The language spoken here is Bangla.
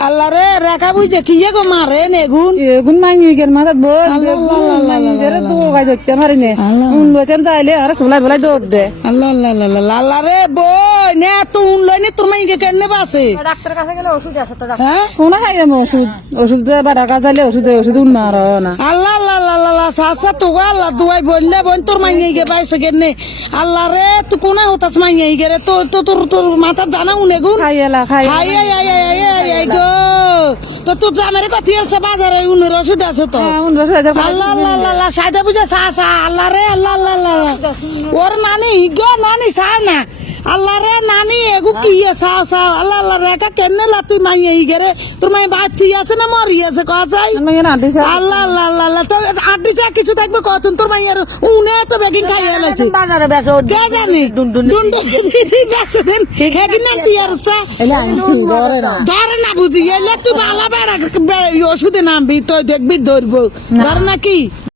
আল্লাহ রে রেখা বুঝে কি গো মারে নেগুন এগুন মাইনি গের মাথাত বল মাইনি জেরে তো গাই দেখতে পারি নে উনলতেন যাইলে আর সলাই বলাই দৌড় দে আল্লাহ আল্লাহ আল্লাহ আল্লাহ রে বই নে তুই উনলই নে তোর মাইকে কেনে বাসে ডাক্তার কাছে গেলে ওষুধ আছে তো ডাক্তার হ্যাঁ কোনা খাই ওষুধ ওষুধ বাড়া কাজালে ওষুধ উন মার না আল্লাহ আল্লাহ আল্লাহ আল্লাহ সাসা তো আল্লাহ দুয়াই বললে বোন তোর মাইকে গে বাইসে কেনে আল্লাহ রে তুই কোনা হতাস মাইকে গে রে তোর তোর তোর মাথা জানা উনেগুন খাইলা খাই I I I I I I go তো তুই জামারে কথা আছে বাজারে উনের ওষুধ আছে তো আল্লাহ আল্লাহ আল্লাহ আল্লাহ সাইদা বুঝে সা সা আল্লাহ রে আল্লাহ আল্লাহ আল্লাহ ওর নানি গো নানি সায় না আল্লাহ রে নানি এগু কি সাও সাও আল্লাহ আল্লাহ রেখা কেন লাতুই মাইয়া গেরে তোর মাই বাচ্চি আছে না মরি আছে কাজাই আল্লাহ আল্লাহ আল্লাহ আল্লাহ তো আড্ডি যা কিছু থাকবে কতন তোর মাইয়ার উনে তো বেগিন খাইয়া লাইছে বাজারে বেচো কে জানি ডুন্ডুন বেচে দেন হেগিন না তিয়ারসা ধরে না বুঝি এলে তুই ভালো বেড়া ওষুধে নামবি তো দেখবি ধরবো ধর নাকি